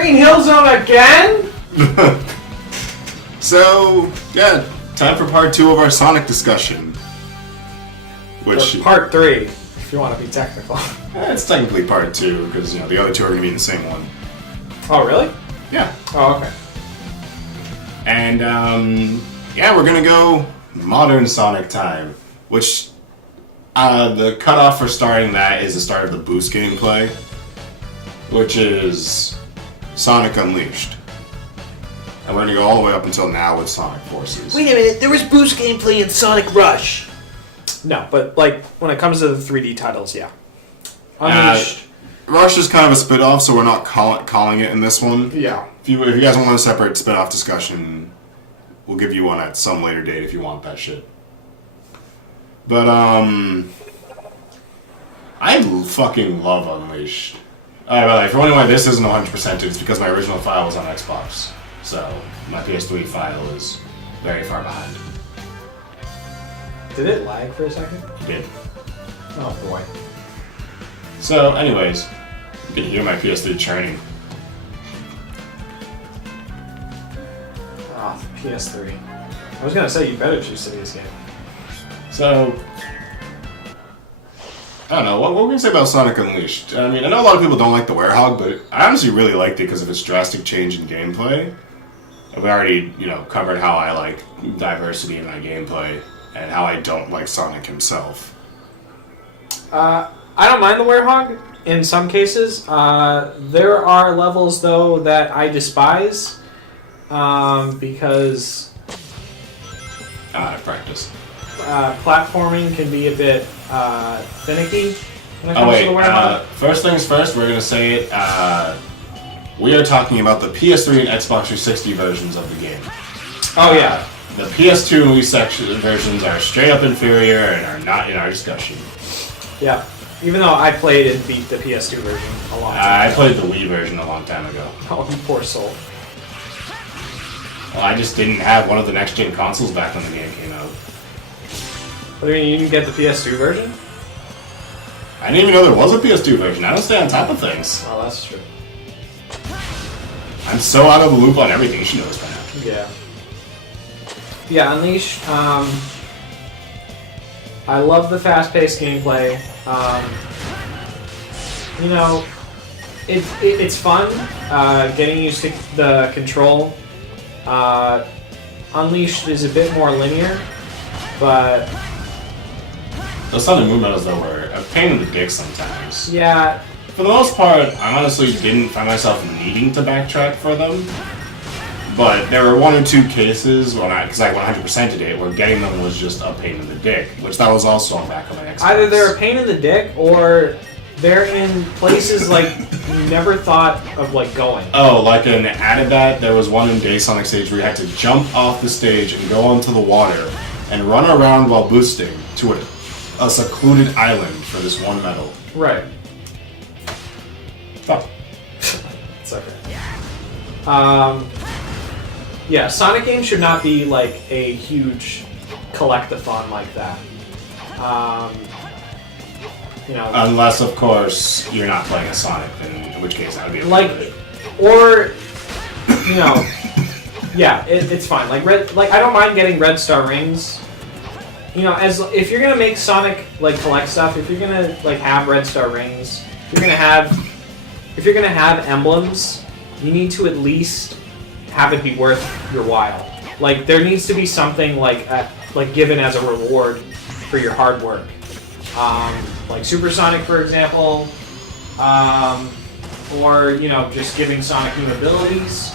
Green Hill Zone again? So, yeah, time for part 2 of our Sonic discussion. Which... Or part 3, if you want to be technical. It's technically part 2, because, the other 2 are going to be in the same one. Oh, really? Yeah. Oh, okay. And, yeah, we're going to go modern Sonic time, which... the cutoff for starting that is the start of the boost gameplay, which is Sonic Unleashed. And we're going to go all the way up until now with Sonic Forces. Wait a minute, there was boost gameplay in Sonic Rush. No, but like when it comes to the 3D titles, yeah. Unleashed. Rush is kind of a spin-off, so we're not calling it in this one. Yeah. If you guys want a separate spin-off discussion, we'll give you one at some later date if you want that shit. But, I fucking love Unleashed. By the way, if you're wondering why this isn't 100%, it's because my original file was on Xbox. So, my PS3 file is very far behind. Did it lag for a second? It did. Oh, boy. So, anyways, you can hear my PS3 churning. Ah, PS3. I was gonna say, you better choose City's game. So, I don't know, what we're going to say about Sonic Unleashed? I mean, I know a lot of people don't like the Werehog, but I honestly really liked it because of its drastic change in gameplay. We already, covered how I like diversity in my gameplay, and how I don't like Sonic himself. I don't mind the Werehog in some cases. There are levels, though, that I despise, because... Out of practice. Platforming can be a bit finicky when it comes to the Werehog. First things first, we're going to say it. We are talking about the PS3 and Xbox 360 versions of the game. Oh, yeah. The PS2 and Wii versions are straight up inferior and are not in our discussion. Yeah. Even though I played and beat the PS2 version a long time ago. I played the Wii version a long time ago. Oh, you poor soul. Well, I just didn't have one of the next-gen consoles back when the game came out. What do you mean, you didn't get the PS2 version? I didn't even know there was a PS2 version. I don't stay on top of things. Oh, that's true. I'm so out of the loop on everything. You should know this by now. Yeah. Yeah, Unleashed. I love the fast-paced gameplay. It's fun getting used to the control. Unleashed is a bit more linear, but Those Sonic movements, though, were a pain in the dick sometimes. yeah. For the most part, I honestly didn't find myself needing to backtrack for them. But there were 1 or 2 cases because I 100%ed it, where getting them was just a pain in the dick, which that was also on back of my Xbox. Either they're a pain in the dick, or they're in places like you never thought of going. Oh, like in Adibat, there was one in Day Sonic stage where you had to jump off the stage and go onto the water and run around while boosting to a secluded island for this one medal. Right. Fuck. It's okay. Yeah, Sonic games should not be like a huge collect-a-thon like that. Unless, of course, you're not playing a Sonic, in which case that would be yeah, it's fine. I don't mind getting Red Star rings. If you're gonna make Sonic collect stuff, if you're gonna have Red Star rings, if you're gonna have emblems, you need to at least have it be worth your while. There needs to be something given as a reward for your hard work. Like Supersonic, for example, or just giving Sonic new abilities.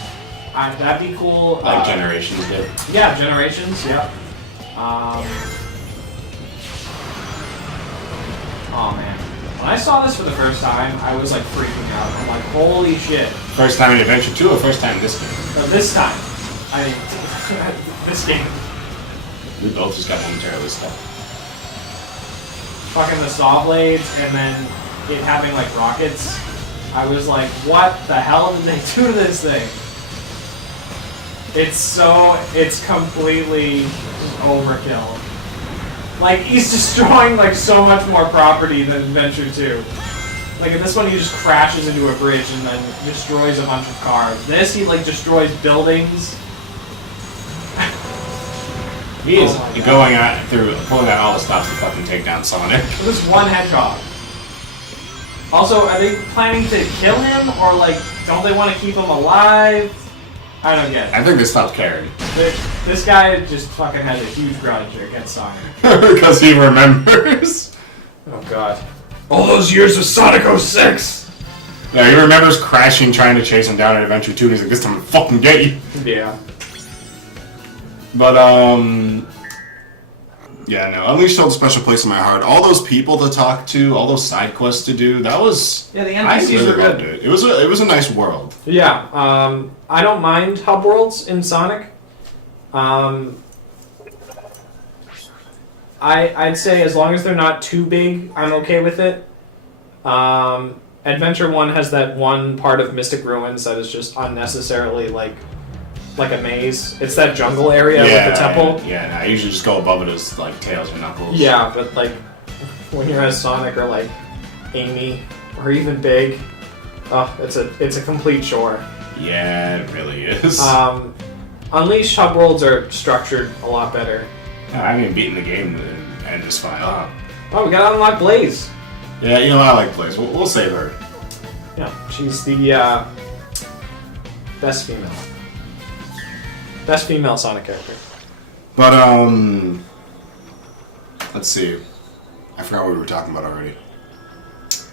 That'd be cool. Like Generations did. Yeah, Generations. Yep. Oh man, when I saw this for the first time, I was freaking out. I'm like, holy shit! First time in Adventure 2 or first time this game? This time, this game. We both just got momentarily stuck. Fucking the saw blades and then it having rockets. I was like, what the hell did they do to this thing? It's completely overkill. He's destroying so much more property than Adventure 2. Like in this one, he just crashes into a bridge and then destroys a bunch of cars. This, he like destroys buildings. He is Oh my God. going out through, pulling out all the stops to fucking take down Sonic. This one hedgehog. Also, are they planning to kill him, or like, don't they want to keep him alive? I don't get it. I think they stopped caring. This guy just fucking has a huge grudge against Sonic. Because he remembers. Oh god. All those years of Sonic 06! Yeah, he remembers crashing, trying to chase him down in Adventure 2, and he's like, this time I'm gonna fucking get you. Yeah. But, yeah, no, Unleashed held a special place in my heart. All those people to talk to, all those side quests to do, that was... Yeah, the I NPCs really were loved good. it. It was a nice world. Yeah, I don't mind hub worlds in Sonic. I'd say as long as they're not too big, I'm okay with it. Adventure 1 has that one part of Mystic Ruins that is just unnecessarily like a maze. It's that jungle area with the temple. Yeah, no, I usually just go above it as like Tails or Knuckles. Yeah, but like when you're as Sonic or like Amy or even Big, it's a complete chore. Yeah, it really is. Unleashed hub worlds are structured a lot better. No, I haven't even beaten the game and just fine. Oh, we gotta unlock Blaze. Yeah, you know, I like Blaze. We'll save her. Yeah, she's the best female. Best female Sonic character. But, let's see. I forgot what we were talking about already.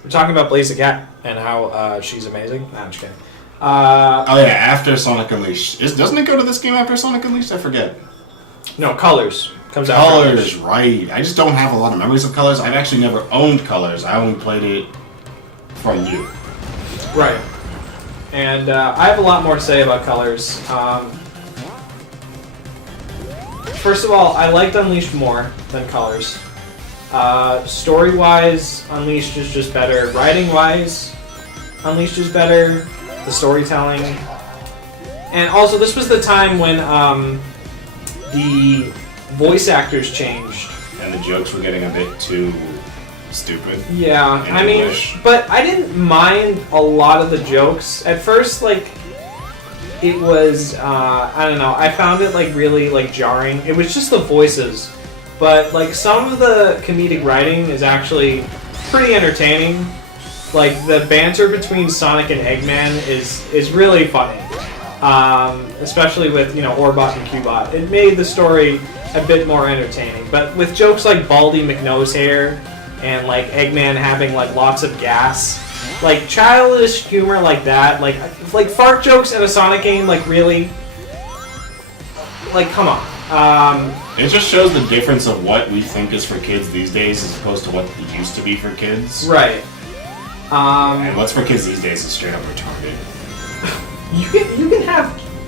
We're talking about Blaze the Cat and how she's amazing. Nah, I'm just kidding. Oh yeah, after Sonic Unleashed. Doesn't it go to this game after Sonic Unleashed? I forget. No, Colors comes out. Colors, right. I just don't have a lot of memories of Colors. I've actually never owned Colors. I only played it from you. Right. And I have a lot more to say about Colors. First of all, I liked Unleashed more than Colors. Story-wise, Unleashed is just better. Writing-wise, Unleashed is better. The storytelling. And also, this was the time when the voice actors changed. And the jokes were getting a bit too stupid. Yeah, in I mean, English. but I didn't mind a lot of the jokes. At first, like, it was, I don't know, I found it, like, really, like, jarring. It was just the voices. But, like, some of the comedic writing is actually pretty entertaining. Like, the banter between Sonic and Eggman is really funny. Especially with, you know, Orbot and Cubot. It made the story a bit more entertaining. But with jokes like Baldy McNosehair and, like, Eggman having, like, lots of gas, like, childish humor like that, like fart jokes in a Sonic game, like, really? Like, come on. It just shows the difference of what we think is for kids these days as opposed to what it used to be for kids. Right. And what's for kids these days is straight up retarded.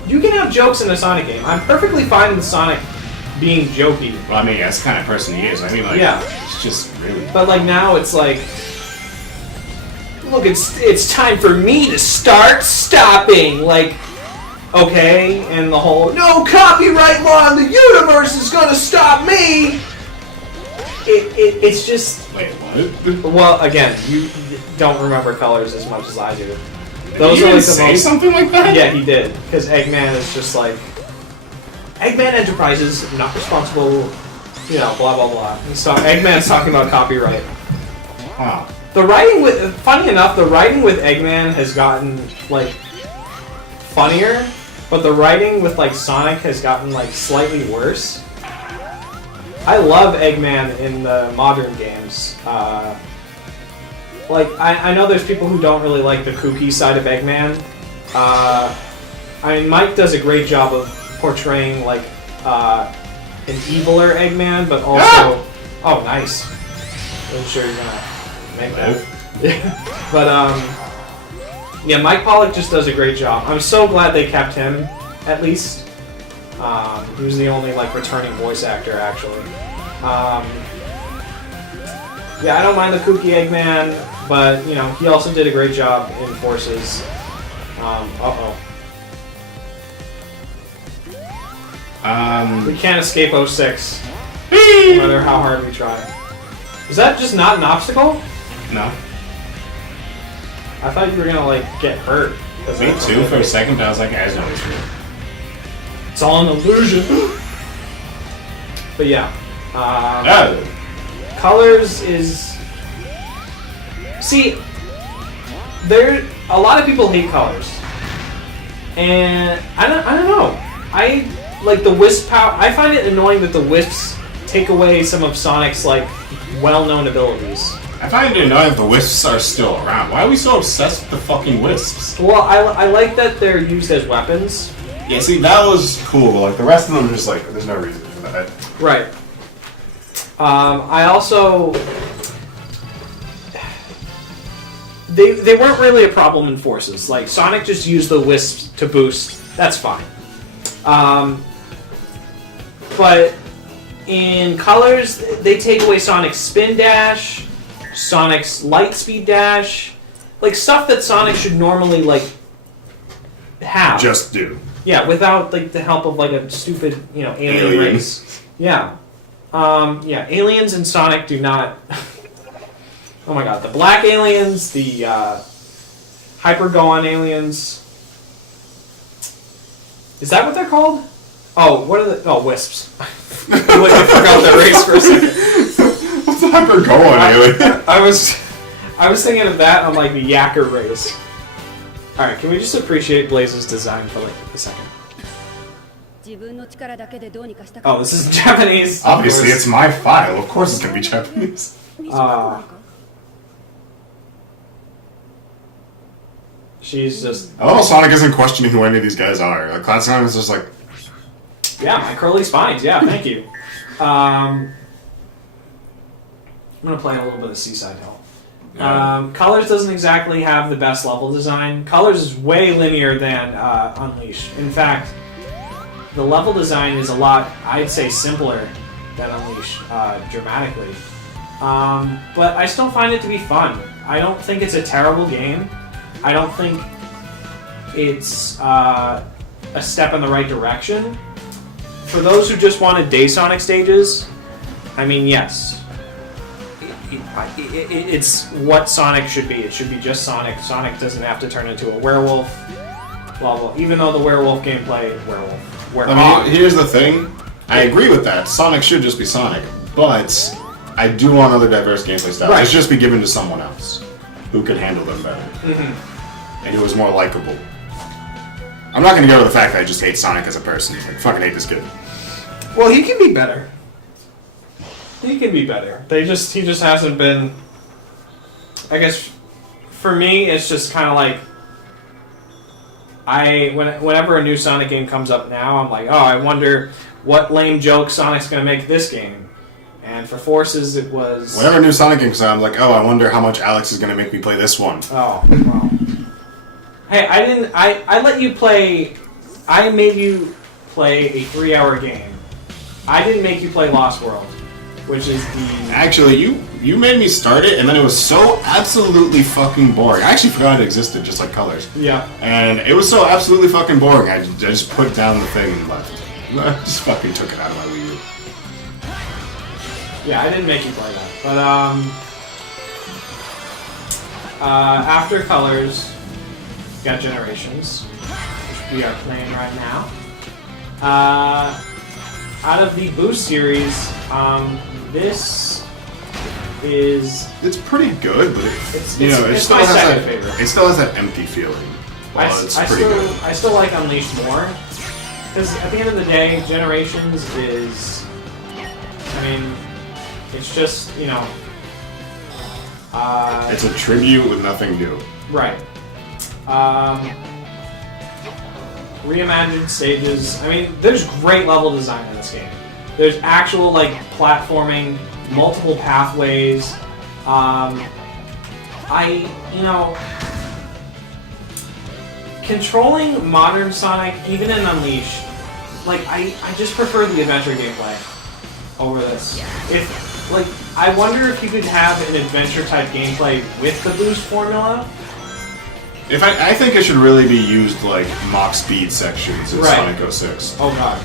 You can have jokes in a Sonic game. I'm perfectly fine with Sonic being jokey. Well, I mean, that's the kind of person he is. I mean, like, Yeah. it's just really... But like now it's like, look, it's time for me to start stopping. Like, okay, and the whole no copyright law in the universe is gonna stop me. It's just, Wait, what? well, again, you don't remember Colors as much as I do. Did Those he are even like the say most. something like that? Yeah, he did, because Eggman is just like, Eggman Enterprises not responsible, you know, blah blah blah. And so Eggman's talking about copyright. Huh. The writing with, funny enough, the writing with Eggman has gotten like funnier, but the writing with like Sonic has gotten like slightly worse. I love Eggman in the modern games. Like, I know there's people who don't really like the kooky side of Eggman. I mean, Mike does a great job of portraying, like, an eviler Eggman, but also... Ah! Oh, nice. I'm sure you're gonna make that. But, yeah, Mike Pollock just does a great job. I'm so glad they kept him, at least. He was the only, like, returning voice actor, actually. Yeah, I don't mind the kooky Eggman, but, you know, he also did a great job in Forces. We can't escape 06, no matter how hard we try. Is that just not an obstacle? No. I thought you were gonna like get hurt. Me too for a second, but I was like, I just know it's real. It's all an illusion. But yeah. Colors is... See, there... A lot of people hate colors. And I don't know. I like the wisp power. I find it annoying that the wisps take away some of Sonic's like well-known abilities. I find it annoying that the wisps are still around. Why are we so obsessed with the fucking wisps? Well, I like that they're used as weapons. Yeah, see, that was cool, but like the rest of them are just like, there's no reason for that. Right. I also... They weren't really a problem in Forces. Like, Sonic just used the wisps to boost. That's fine. But in Colors, they take away Sonic's spin dash, Sonic's light speed dash, like stuff that Sonic should normally like have. Just do. Yeah, without like the help of like a stupid, alien race. Yeah. Yeah, aliens and Sonic do not... Oh my god, the black aliens, the Hyper-Gohan aliens... Is that what they're called? Oh, what are the... Oh, wisps. I forgot their race for a second. What's the Hyper-Gohan alien? I was thinking of that on like the Yakker race. Alright, can we just appreciate Blaze's design for like a second? Oh, this is Japanese. Obviously, it's my file. Of course it's gonna be Japanese. She's just... I love how Sonic isn't questioning who any of these guys are. Like, Cloud Sonic is just like... Yeah, my curly spines. Yeah, thank you. I'm gonna play a little bit of Seaside Hill. Colors doesn't exactly have the best level design. Colors is way linear than Unleash. In fact, the level design is a lot, I'd say, simpler than Unleash, dramatically. But I still find it to be fun. I don't think it's a terrible game. I don't think it's a step in the right direction. For those who just wanted day Sonic stages, I mean, yes. It's what Sonic should be. It should be just Sonic. Sonic doesn't have to turn into a werewolf. Well, even though the werewolf gameplay... I mean, here's the thing. I agree with that. Sonic should just be Sonic. But I do want other diverse gameplay styles. Right. It should just be given to someone else who could handle them better. Mm-hmm. And who was more likable. I'm not gonna go to the fact that I just hate Sonic as a person. I fucking hate this kid. Well, he can be better. He can be better. He just hasn't been... I guess, for me, it's just kind of like... Whenever a new Sonic game comes up now, I'm like, oh, I wonder what lame joke Sonic's going to make this game. And for Forces, it was... Whenever a new Sonic game comes out, I'm like, oh, I wonder how much Alex is gonna make me play this one. Oh, well. Hey, I let you play... I made you play a 3-hour game. I didn't make you play Lost World, which is the... Actually, you made me start it, and then it was so absolutely fucking boring. I actually forgot it existed, just like Colors. Yeah. And it was so absolutely fucking boring, I just put down the thing and left. I just fucking took it out of my Wii U. Yeah, I didn't make you play that. But, after Colors, we got Generations, which we are playing right now. Out of the Boost series, this is... It's pretty good, but it's my second favorite. It still has that empty feeling. It's pretty good. I still like Unleashed more, because at the end of the day, Generations is... I mean, it's just, it's a tribute with nothing new. Right. Reimagined stages. I mean, there's great level design in this game. There's actual, platforming, multiple pathways. Controlling modern Sonic, even in Unleash, I just prefer the adventure gameplay over this. I wonder if you could have an adventure-type gameplay with the boost formula. I think it should really be used like Mach Speed sections in Sonic 06. Oh god.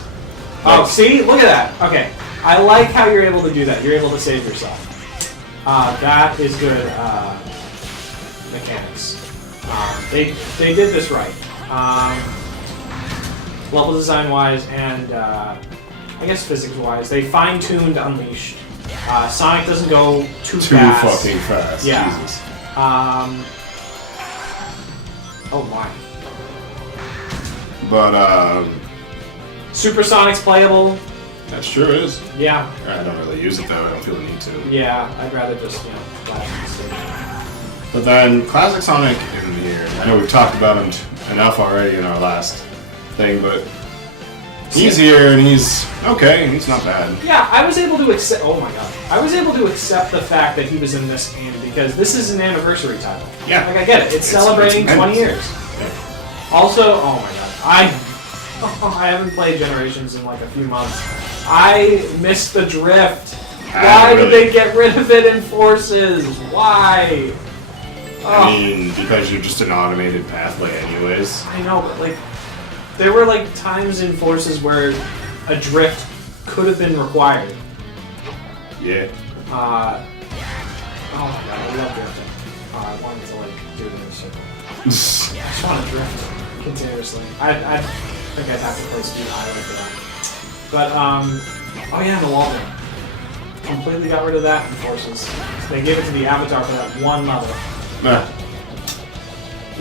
Oh, see? Look at that. Okay. I like how you're able to do that. You're able to save yourself. That is good mechanics. They did this right. Level design wise and I guess physics wise, they fine tuned Unleash. Sonic doesn't go too fast. Too fucking fast. Yeah. Jesus. Oh my. But Supersonic's playable. that sure is. Yeah. I don't really use it though. I don't feel the need to. Yeah, I'd rather just, flash and But then Classic Sonic in here. I know we've talked about him enough already in our last thing, but he's here and he's okay and he's not bad. Yeah, I was able to accept. Oh my god, I was able to accept the fact that he was in this game because this is an anniversary title. Yeah. Like I get it. It's celebrating 20 years. Yeah. Also, oh my god, I haven't played Generations in like a few months. I missed the drift. Why did they get rid of it in Forces? Why? I mean, because you're just an automated pathway anyways. I know, but like, there were like times in Forces where a drift could have been required. Yeah. Oh my god, I love drifting. I wanted to like do it in a circle. I just want to drift continuously. I think I'd have to play Speed Highway for that. But oh yeah, the wall jump. Completely got rid of that in Forces. They gave it to the Avatar for that one level. Nah.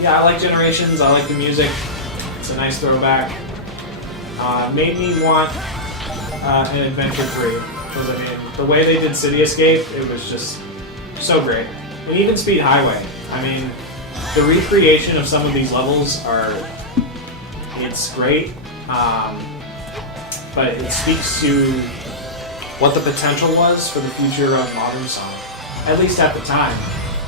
Yeah, I like Generations. I like the music. It's a nice throwback. Made me want an Adventure 3 because I mean the way they did City Escape, it was just so great. And even Speed Highway. I mean, the recreation of some of these levels it's great. But it speaks to what the potential was for the future of modern Sonic, at least at the time.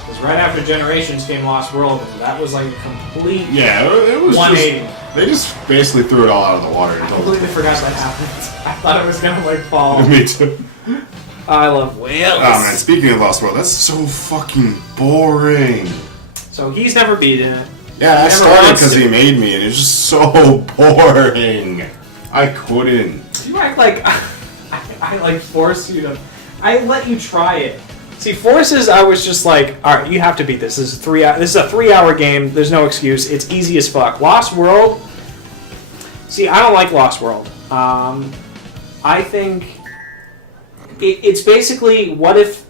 Because right after Generations came Lost World, and that was like a complete It was 180. They just basically threw it all out of the water. I completely forgot that happened. I thought it was gonna like fall. Me too. I love whales. Oh man, speaking of Lost World, that's so fucking boring. So he's never beaten it. Yeah, I Never started wants because to. he made me, and it's just so boring. I couldn't. You act like I like force you to. I let you try it. See, Forces, I was just like, all right, you have to beat this. This is a 3-hour game. There's no excuse. It's easy as fuck. Lost World. See, I don't like Lost World. I think it's basically what if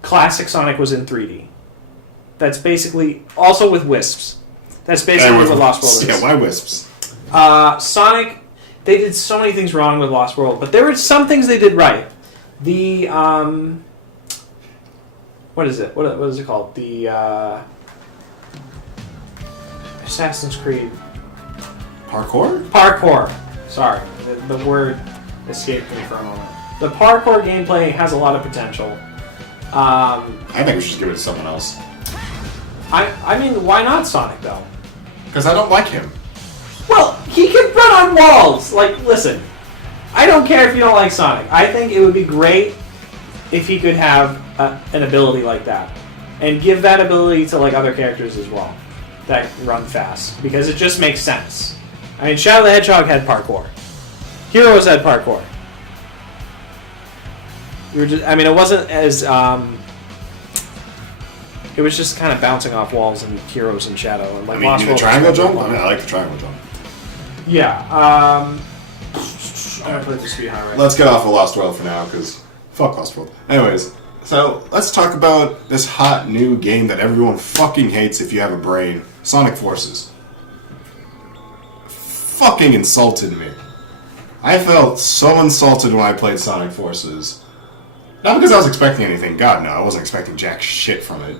classic Sonic was in 3D. That's basically also with wisps. That's basically what Lost World is. Yeah, why wisps? Sonic, they did so many things wrong with Lost World, but there were some things they did right. The what is it? What is it called? The Assassin's Creed Parkour? Sorry, the word escaped me for a moment. The parkour gameplay has a lot of potential. I think we should just give it to someone else. I mean, why not Sonic though? Because I don't like him. Well, he can run on walls. Like, listen, I don't care if you don't like Sonic. I think it would be great if he could have an ability like that, and give that ability to like other characters as well that run fast, because it just makes sense. I mean, Shadow the Hedgehog had parkour. Heroes had parkour. It wasn't as it was just kind of bouncing off walls and Heroes and Shadow. And like Lost the World triangle was jump? one. I mean, I like the triangle jump. Yeah. I'm gonna put it to Speed Highway. Let's get off of Lost World for now, because fuck Lost World. Anyways, so let's talk about this hot new game that everyone fucking hates if you have a brain. Sonic Forces. Fucking insulted me. I felt so insulted when I played Sonic Forces. Not because I was expecting anything. God, no, I wasn't expecting jack shit from it.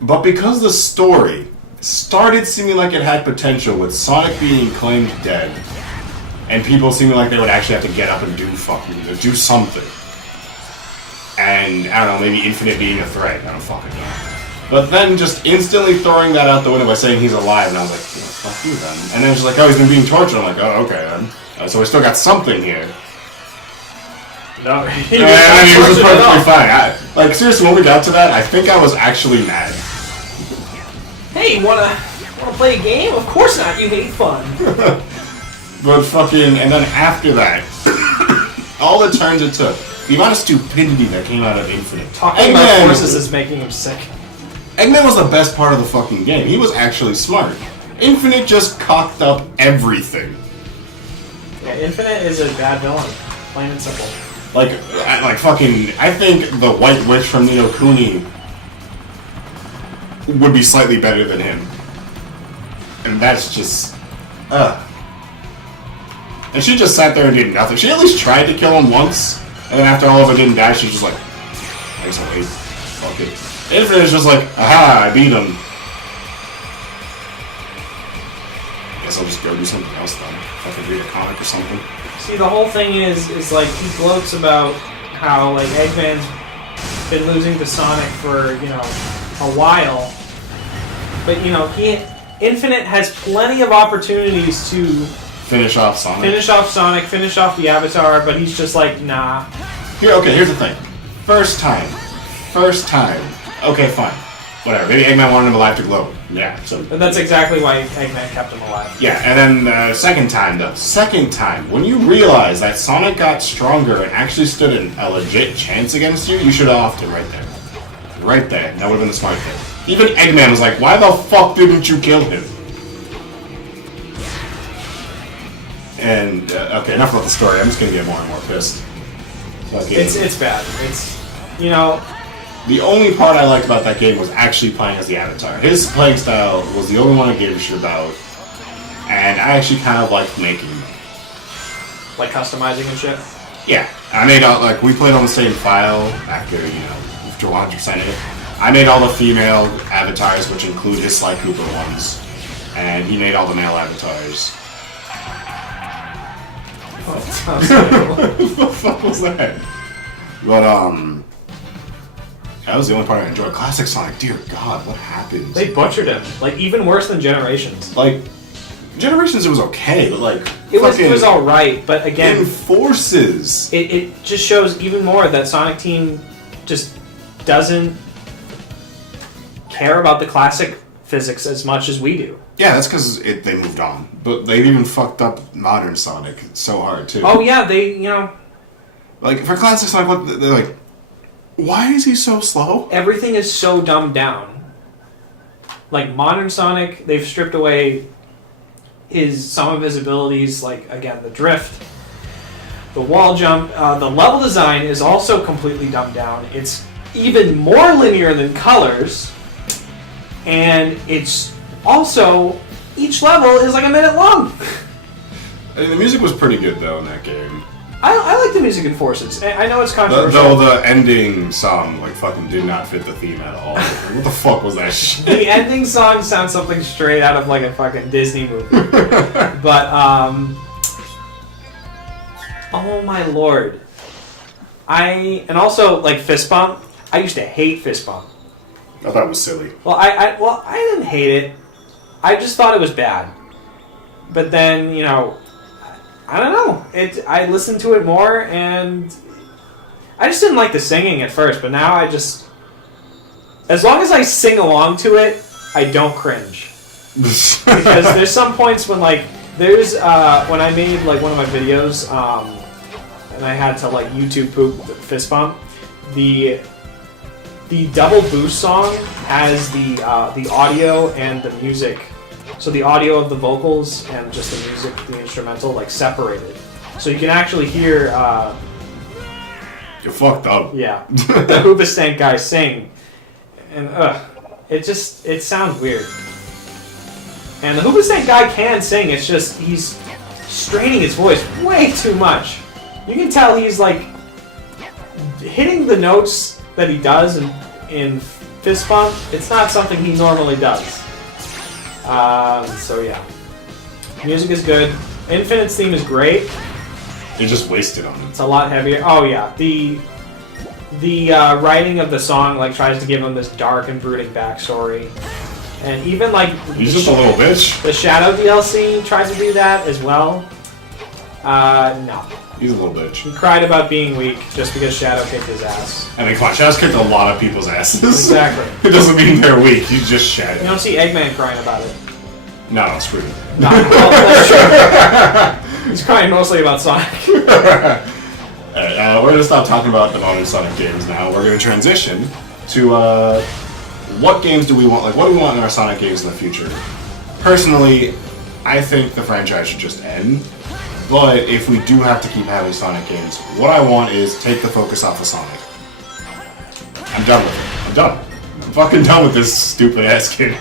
But because the story started seeming like it had potential with Sonic being claimed dead, and people seeming like they would actually have to get up and do something. And, I don't know, maybe Infinite being a threat. I don't fucking know. But then just instantly throwing that out the window by saying he's alive, and I was like, fuck you then. And then she's like, oh, he's been being tortured. I'm like, oh, okay then. So we still got something here. No, He was perfectly fine. Seriously, when we got to that, I think I was actually mad. Hey, wanna play a game? Of course not. You hate fun. But fucking, and then after that, all the turns it took, the amount of stupidity that came out of Infinite. Talking about Forces is making him sick. Eggman was the best part of the fucking game. He was actually smart. Infinite just cocked up everything. Yeah, Infinite is a bad villain, plain and simple. Like fucking, I think the White Witch from Ni no Kuni would be slightly better than him. And that's just, And she just sat there and did nothing. She at least tried to kill him once, and then after all of it didn't die, she's just like, I guess I'll wait. Fuck it. Infinite is just like, aha, I beat him. Guess I'll just go do something else then. If I could read a comic or something. See, the whole thing is like, he gloats about how, like, Eggman's been losing to Sonic for, you know, a while. But, you know, Infinite has plenty of opportunities to finish off Sonic. Finish off the Avatar, but he's just like, nah. Here's the thing. First time. Okay, fine. Whatever. Maybe Eggman wanted him alive to glow. Yeah. So. And that's exactly why Eggman kept him alive. Yeah, and then second time, when you realize that Sonic got stronger and actually stood a legit chance against you, you should have offed him right there. Right there. That would have been the smart thing. Even Eggman was like, why the fuck didn't you kill him? And, okay, enough about the story. I'm just gonna get more and more pissed. It's bad. It's, you know... The only part I liked about that game was actually playing as the Avatar. His playing style was the only one I gave a shit about. And I actually kind of liked making... Like customizing and shit? Yeah. I made all, like, we played on the same file after, you know, after 100% of it. I made all the female avatars, which include his Sly Cooper ones. And he made all the male avatars. Oh, that sounds terrible. What the fuck was that? But, that was the only part I enjoyed. Classic Sonic, dear God, what happened? They butchered him. Like, even worse than Generations. Like, Generations it was okay, but like... It was alright, but again... In Forces! It just shows even more that Sonic Team just doesn't care about the classic physics as much as we do. Yeah, that's because they moved on. But they've even fucked up modern Sonic so hard, too. Oh yeah, they, you know... Like, for classic Sonic, they're like... Why is he so slow? Everything is so dumbed down. Like, modern Sonic, they've stripped away some of his abilities, like, again, the drift, the wall jump. The level design is also completely dumbed down. It's even more linear than Colors, and it's also, each level is like a minute long. I mean, the music was pretty good, though, in that game. I like the music in Forces. I know it's controversial. Though the ending song, like, fucking did not fit the theme at all. Like, what the fuck was that shit? The ending song sounds something straight out of, like, a fucking Disney movie. But, oh my lord. And also, like, Fist Bump. I used to hate Fist Bump. I thought it was silly. Well, I didn't hate it. I just thought it was bad. But then, you know... I don't know. I listened to it more, and I just didn't like the singing at first, but now I just... As long as I sing along to it, I don't cringe. Because there's some points when, like, when I made, like, one of my videos, and I had to, like, YouTube poop Fist Bump, the double boost song has the audio and the music. So the audio of the vocals and just the music, the instrumental, like, separated. So you can actually hear... You're fucked up. Yeah. The Hoobastank guy sing. And, it sounds weird. And the Hoobastank guy can sing, it's just, he's straining his voice way too much. You can tell he's, like, hitting the notes that he does in Fist Bump. It's not something he normally does. So yeah. Music is good. Infinite's theme is great. They just wasted on it. It's a lot heavier. Oh yeah. The writing of the song, like, tries to give him this dark and brooding backstory. And even, like... He's just a little bitch. The Shadow DLC tries to do that as well. No. He's a little bitch. He cried about being weak just because Shadow kicked his ass. I mean, come on, Shadow's kicked a lot of people's asses. Exactly. It doesn't mean they're weak, he's just Shadow. You don't see Eggman crying about it. No, screw you. No, well, that's true. He's crying mostly about Sonic. Alright, we're gonna stop talking about the modern Sonic games now. We're gonna transition to what games do we want? Like, what do we want in our Sonic games in the future? Personally, I think the franchise should just end. But if we do have to keep having Sonic games, what I want is take the focus off of Sonic. I'm done with it. I'm done. I'm fucking done with this stupid ass kid.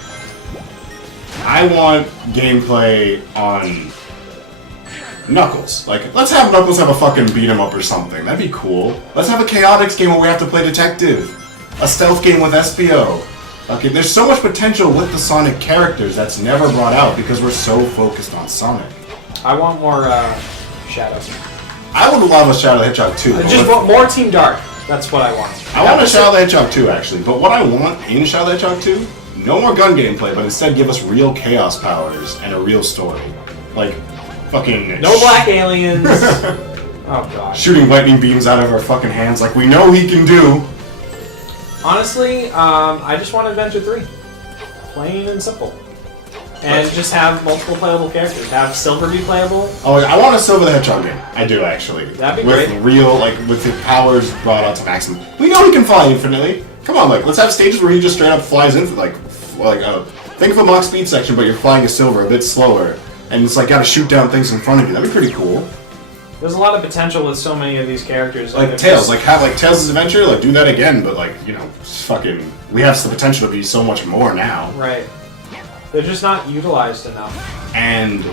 I want gameplay on Knuckles. Like, let's have Knuckles have a fucking beat 'em up or something. That'd be cool. Let's have a Chaotix game where we have to play detective. A stealth game with SPO. Okay, there's so much potential with the Sonic characters that's never brought out because we're so focused on Sonic. I want more Shadow. I would love a Shadow the Hedgehog 2. I just want more Team Dark. That's what I want. I want a Shadow the Hedgehog 2, actually. But what I want in Shadow the Hedgehog 2, no more gun gameplay, but instead give us real chaos powers and a real story. Like, fucking... No black aliens. Oh, God. Shooting lightning beams out of our fucking hands like we know he can do. Honestly, I just want Adventure 3. Plain and simple. And just have multiple playable characters. Have Silver be playable. Oh, I want a Silver the Hedgehog game. I do, actually. That'd be with great. Real, like, with the powers brought out to maximum. We know he can fly infinitely. Come on, like, let's have stages where he just straight up flies in, think of a Mach Speed section, but you're flying a Silver a bit slower. And it's like, gotta shoot down things in front of you. That'd be pretty cool. There's a lot of potential with so many of these characters. Like Tails, like have like Tails' Adventure, like do that again, but like, you know, fucking, we have the potential to be so much more now. Right. They're just not utilized enough. And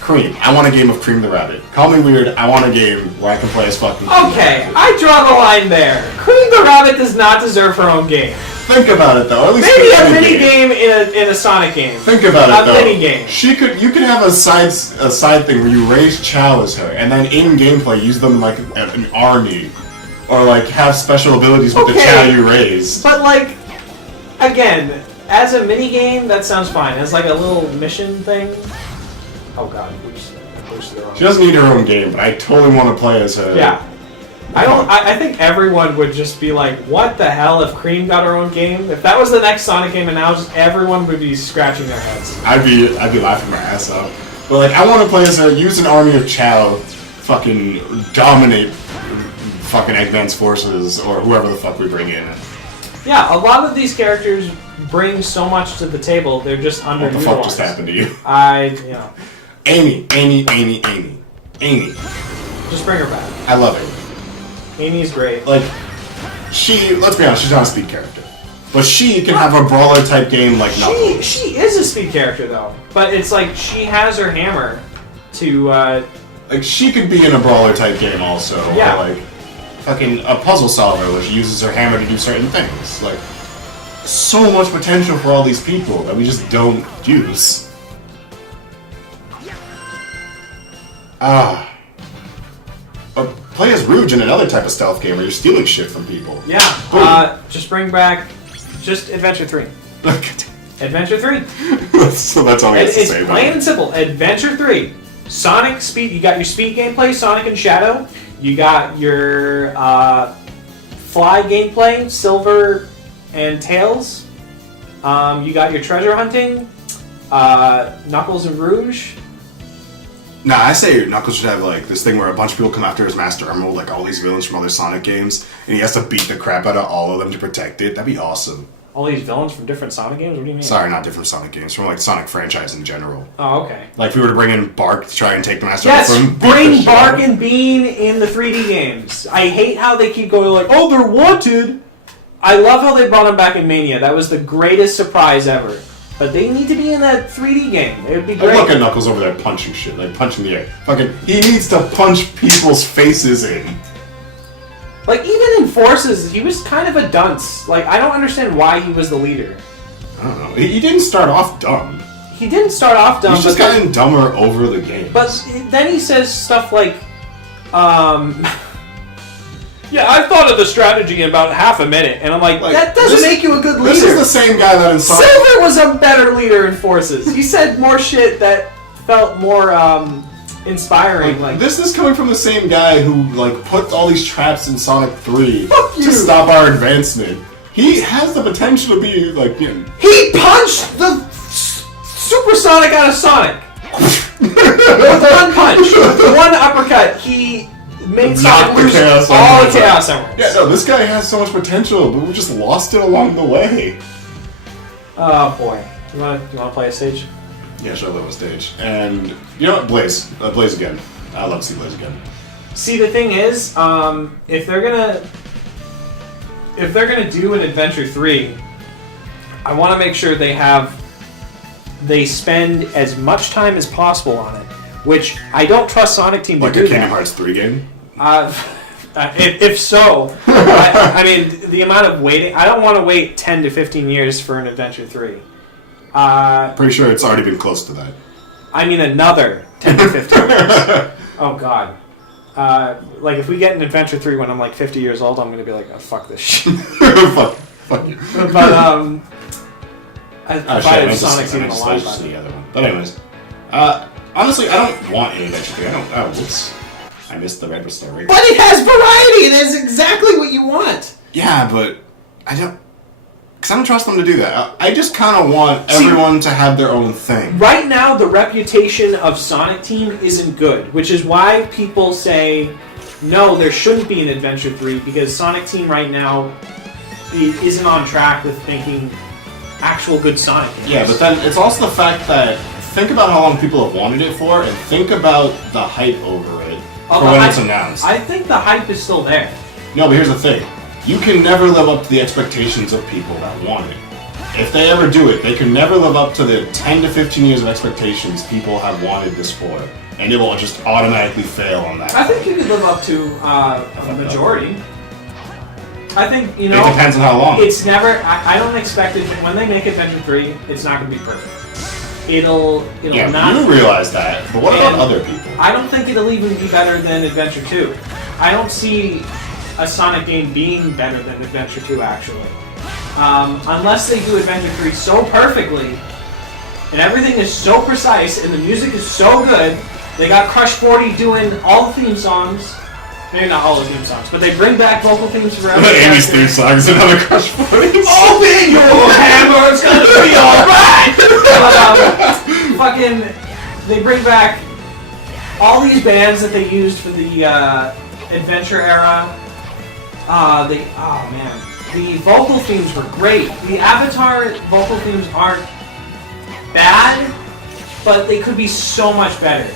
Cream. I want a game of Cream the Rabbit. Call me weird, I want a game where I can play as fucking Cream Okay, the Rabbit. I draw the line there. Cream the Rabbit does not deserve her own game. Think about it though, at least Maybe a mini mini game in a Sonic game. Think about it though. A mini game. You could have a side thing where you raise Chow as her, and then in gameplay use them like an army, or like have special abilities with the Chow you raise. But like, again, as a mini game, that sounds fine. As like a little mission thing. Oh God, She doesn't need her own game, but I totally want to play as her. Yeah. I think everyone would just be like, what the hell if Cream got her own game? If that was the next Sonic game and now just everyone would be scratching their heads. I'd be laughing my ass off. But like I want to play as her, use an army of Chow, fucking dominate fucking Eggman's forces or whoever the fuck we bring in. Yeah, a lot of these characters bring so much to the table, they're just underutilized. What the fuck just happened to you? Amy. Amy. Just bring her back. I love Amy. Amy's great. Like, let's be honest, she's not a speed character. But she can have a brawler type game like Knuckles. She is a speed character though. But it's like she has her hammer to like she could be in a brawler type game also. Yeah. Or like fucking a puzzle solver where she uses her hammer to do certain things. Like so much potential for all these people that we just don't use. Or play as Rouge in another type of stealth game where you're stealing shit from people. Yeah. Just bring back Adventure 3. Adventure 3. So that's all I have to It's say about plain it. and simple. Adventure 3. Sonic Speed. You got your speed gameplay, Sonic and Shadow. You got your fly gameplay, Silver and Tails. You got your treasure hunting, Knuckles and Rouge. Nah, I say Knuckles should have like this thing where a bunch of people come after his Master Emerald, like all these villains from other Sonic games, and he has to beat the crap out of all of them to protect it. That'd be awesome. All these villains from different Sonic games? What do you mean? Sorry, not different Sonic games, from like Sonic franchise in general. Oh, okay. Like if we were to bring in Bark to try and take the Master Yes, Emerald from bring Bark and Bean in the 3D games. I hate how they keep going like, oh, they're wanted. I love how they brought them back in Mania. That was the greatest surprise ever. But they need to be in that 3D game. It would be great. Look at Knuckles over there punching shit, like punching the air. Fucking, he needs to punch people's faces in. Like, even in Forces, he was kind of a dunce. Like, I don't understand why he was the leader. I don't know. He didn't start off dumb. He didn't start off dumb. He's just gotten dumber over the game. But then he says stuff like, yeah, I thought of the strategy in about half a minute. And I'm like that doesn't make you a good leader. This is the same guy that in Sonic... Silver was a better leader in Forces. He said more shit that felt more, inspiring. Like this is coming from the same guy who like put all these traps in Sonic 3 you. to stop our advancement. He has the potential to be like, you know, he punched the Super Sonic out of Sonic with one punch, with one uppercut. made Knock Sonic the lose Chaos all the Emeralds Chaos out. Emeralds. Yeah, no, this guy has so much potential, but we just lost it along the way. Oh boy. You wanna play a stage? Yeah, sure, little stage. And you know what? Blaze. Blaze again. I love to see Blaze again. See, the thing is, if they're gonna do an Adventure 3, I want to make sure they spend as much time as possible on it, which I don't trust Sonic Team to Like do a Kingdom that. Hearts 3 game? If so, I mean, the amount of waiting, I don't want to wait 10 to 15 years for an Adventure 3. Pretty sure it's already been close to that. I mean, another 10 to 15 years. Oh, God. Like, if we get an Adventure 3 when I'm like 50 years old, I'm going to be like, oh, fuck this shit. fuck you. But, if I had Sonic I even just alive. just the other one. But anyways, honestly, I don't want any Adventure 3. Whoops. I missed the Red Star Ring. But it has variety. It is exactly what you want. Yeah, but I don't... Because I don't trust them to do that. I just kind of want everyone to have their own thing. Right now, the reputation of Sonic Team isn't good, which is why people say, no, there shouldn't be an Adventure 3, because Sonic Team right now isn't on track with making actual good Sonic games. Yeah, but then it's also the fact that think about how long people have wanted it for, and think about the hype over it for when it's announced. I think the hype is still there. No, but here's the thing. You can never live up to the expectations of people that want it. If they ever do it, they can never live up to the 10 to 15 years of expectations people have wanted this for. And it will just automatically fail on that. I think you could live up to a majority. I think, you know... It depends on how long. It's never... I don't expect it... When they make Adventure 3, it's not going to be perfect. It'll yeah, not... you realize that, but what about other people? I don't think it'll even be better than Adventure 2. I don't see a Sonic game being better than Adventure 2, actually. Unless they do Adventure 3 so perfectly, and everything is so precise, and the music is so good, they got Crush 40 doing all the theme songs. Maybe not all the theme songs, but they bring back vocal themes for every Amy's character. theme song is another Crush 40. Open your hammer, it's gonna be alright! But, fucking, they bring back all these bands that they used for the Adventure era. Oh man, the vocal themes were great. The Avatar vocal themes aren't bad, but they could be so much better.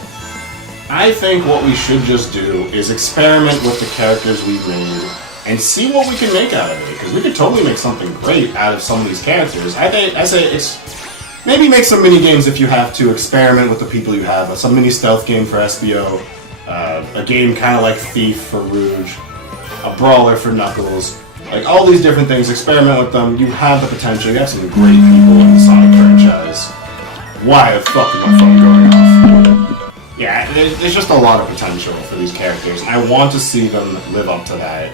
I think what we should just do is experiment with the characters we've made and see what we can make out of it. Because we could totally make something great out of some of these characters. I say it's maybe make some mini games if you have to. Experiment with the people you have. Some mini stealth game for SBO, a game kind of like Thief for Rouge, a brawler for Knuckles. Like all these different things. Experiment with them. You have the potential. You have some great people in the Sonic franchise. Why the fuck is my phone going off? Yeah, there's just a lot of potential for these characters, and I want to see them live up to that.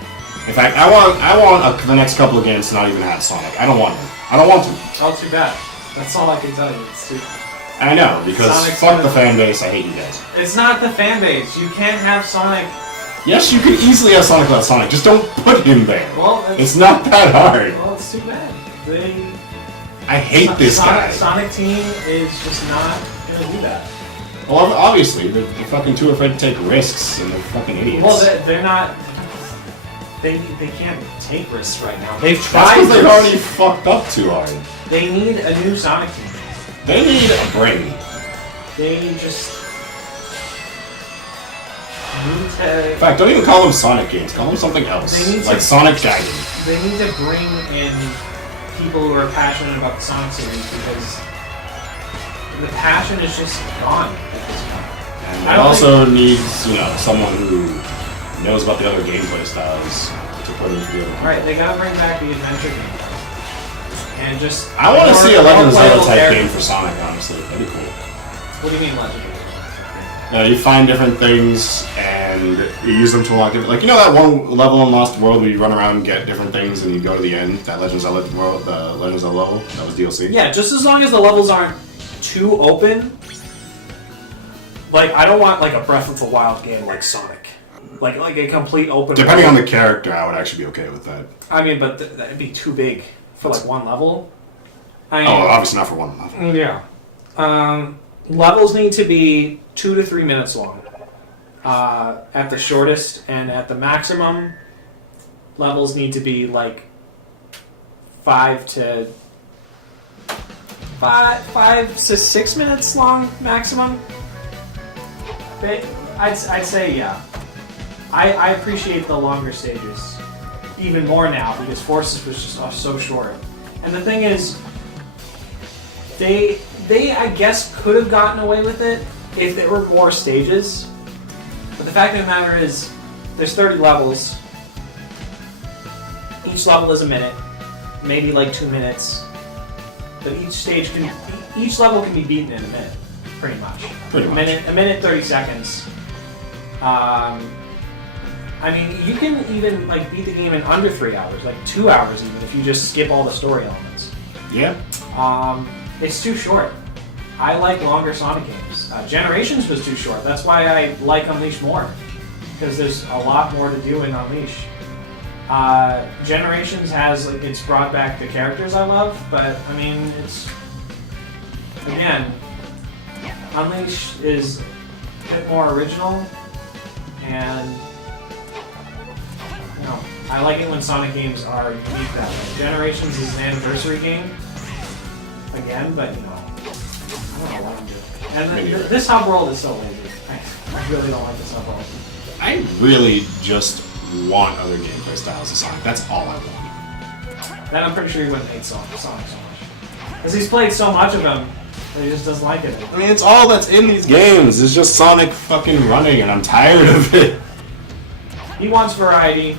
In fact, I want the next couple of games to not even have Sonic. I don't want them. I don't want them. Oh, too bad. That's all I can tell you. It's too. I know, because Sonic's fuck gonna- the fan base. I hate you guys. It's not the fan base. You can't have Sonic. Yes, you could easily have Sonic without Sonic. Just don't put him there. Well, It's not that hard. Well, it's too bad. I hate this guy. Sonic Team is just not gonna do that. Well, obviously, they're fucking too afraid to take risks, and they're fucking idiots. Well, they're not. They can't take risks right now. They've That's tried. because they've already fucked up too hard. They need a new Sonic Team. They need a brain. They just need to. In fact, don't even call them Sonic games. Call them something else. They need to- Like Sonic Gaiden. They need to bring in people who are passionate about the Sonic series because the passion is just gone at this point. And I it don't also needs, someone who knows about the other gameplay styles to put into the other. Alright, they gotta bring back the adventure game. And just. I want to see a more Legend of Zelda playable type characters. game for Sonic, honestly. That'd be cool. What do you mean Legend? You find different things and you use them to unlock different. Like, that one level in Lost World where you run around and get different things and you go to the end? That Legend of Zelda world, the Legend of Zelda level? That was DLC? Yeah, just as long as the levels aren't too open. Like, I don't want like a Breath of the Wild game like Sonic. Like a complete open Depending on world. the character, I would actually be okay with that. I mean, but that'd be too big for like one level. I mean, Oh, obviously not for one level. yeah. Levels need to be 2 to 3 minutes long. at the shortest, and at the maximum, levels need to be like 5 to 6 minutes long maximum. I'd say yeah. I appreciate the longer stages even more now because Forces was just so short. And the thing is, they I guess could have gotten away with it if there were more stages. But the fact of the matter is, there's 30 levels. Each level is a minute, maybe like 2 minutes. But each level can be beaten in a minute, pretty much. Pretty much. A minute 30 seconds. I mean, you can even like beat the game in under 3 hours, like 2 hours even, if you just skip all the story elements. Yeah. It's too short. I like longer Sonic games. Generations was too short. That's why I like Unleash more, because there's a lot more to do in Unleash. Generations has like it's brought back the characters I love, but I mean it's again, Unleash is a bit more original, and you know I like it when Sonic games are unique that way. Generations is an anniversary game again, but you know I don't know what I'm doing. And then this hub world is so lazy. I really don't like this hub world. I really just want other gameplay styles of Sonic. That's all I want. Then I'm pretty sure he wouldn't hate Sonic so much. Because he's played so much of them that he just doesn't like it. I mean, it's all that's in these games. It's just Sonic fucking running, and I'm tired of it. He wants variety.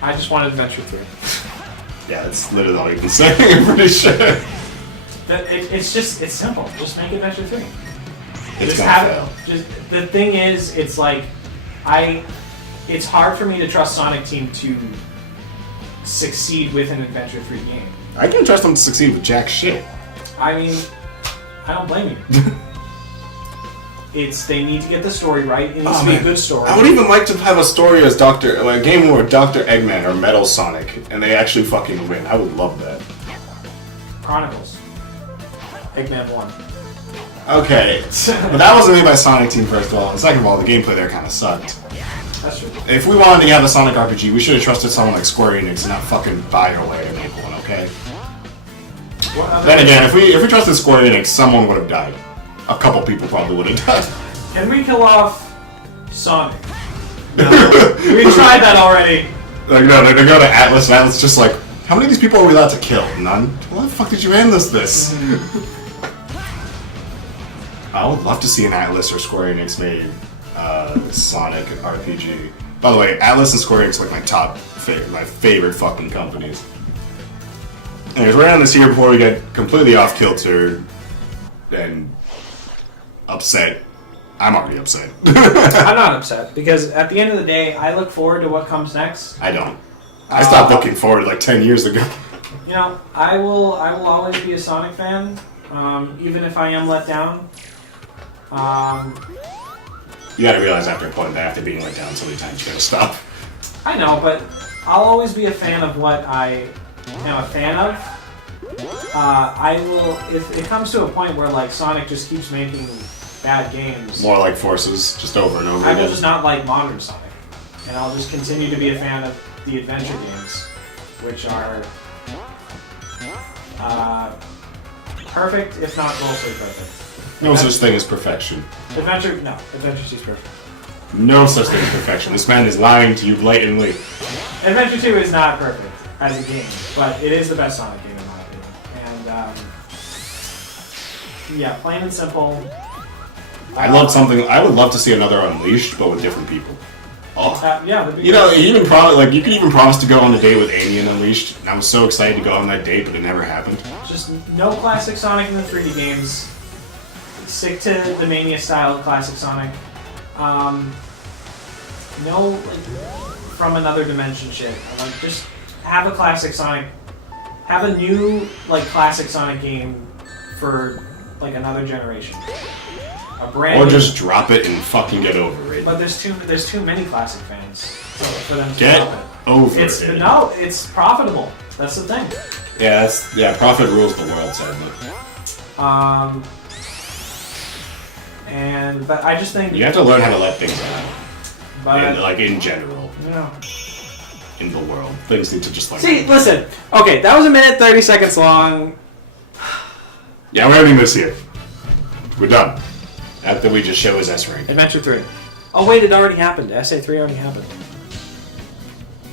I just want Adventure 3. Yeah, that's literally all you can say, I'm pretty sure. It's simple. Just make Adventure 3. It's just gonna have fail. it. The thing is, it's like, it's hard for me to trust Sonic Team to succeed with an Adventure 3 game. I can trust them to succeed with jack shit. I mean, I don't blame you. They need to get the story right. It needs to be a good story. I would even like to have a story as a game where Dr. Eggman or Metal Sonic, and they actually fucking win. I would love that. Chronicles. Eggman 1. Okay, but that wasn't made by Sonic Team, first of all. And second of all, the gameplay there kind of sucked. That's true. If we wanted to have a Sonic RPG, we should have trusted someone like Square Enix and not fucking BioWare to make one, okay? Then again, if we trusted Square Enix, someone would have died. A couple people probably would have died. Can we kill off Sonic? No. We tried that already. Like, no, they go to Atlas, and Atlas just like, how many of these people are we allowed to kill? None? Why the fuck did you end this? I would love to see an Atlas or Square Enix made Sonic RPG. By the way, Atlas and Square Enix are like my favorite fucking companies. Anyways, we're on this here before we get completely off kilter and upset. I'm already upset. I'm not upset, because at the end of the day, I look forward to what comes next. I don't. I stopped looking forward like 10 years ago. You know, I will always be a Sonic fan, even if I am let down. You gotta realize after a point that after being let down so many times, you gotta stop. I know, but I'll always be a fan of what I am a fan of. I will, if it comes to a point where like Sonic just keeps making bad games, More like Forces, just over and over I again. will just not like modern Sonic, and I'll just continue to be a fan of the adventure games, which are perfect, if not mostly perfect. No such thing as perfection. Adventure 2 is perfect. No such thing as perfection. This man is lying to you blatantly. Adventure 2 is not perfect as a game, but it is the best Sonic game in my opinion. And yeah, plain and simple. I would love to see another Unleashed, but with different people. Oh. Yeah, that'd be You know, you could even promise to go on a date with Amy in Unleashed, and I was so excited to go on that date, but it never happened. just no classic Sonic in the 3D games. Stick to the Mania style of classic Sonic. No like from another dimension shit. Like just have a classic Sonic. Have a new like classic Sonic game for like another generation. A brand Or new, just drop it and fucking get over it. But there's too many classic fans for them to Get drop it. over It's it. no, it's profitable. That's the thing. Yeah, profit rules the world, sadly. but I just think. You have to learn how to let things out. But, Like in general, yeah. in the world, things need to just like. See, listen. Okay, that was 1 minute 30 seconds long. Yeah, we're ending this here. We're done. After we just show his S rank. Adventure 3. Oh wait, it already happened. SA 3 already happened.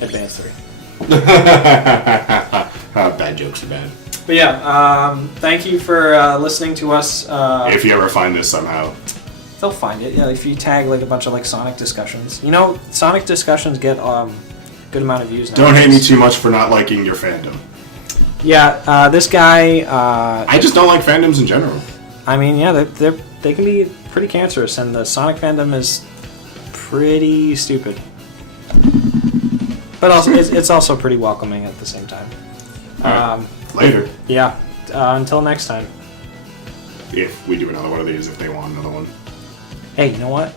Advance 3. Bad jokes are bad. But yeah, thank you for listening to us. If you ever find this somehow. They'll find it. Yeah, if you tag like a bunch of like Sonic discussions. You know, Sonic discussions get good amount of views now. Don't hate me too much for not liking your fandom. Yeah, this guy. I just don't like fandoms in general. I mean, yeah, they can be pretty cancerous, and the Sonic fandom is pretty stupid. But also, it's also pretty welcoming at the same time. Later. Yeah. Until next time. If we do another one of these, if they want another one. Hey, you know what?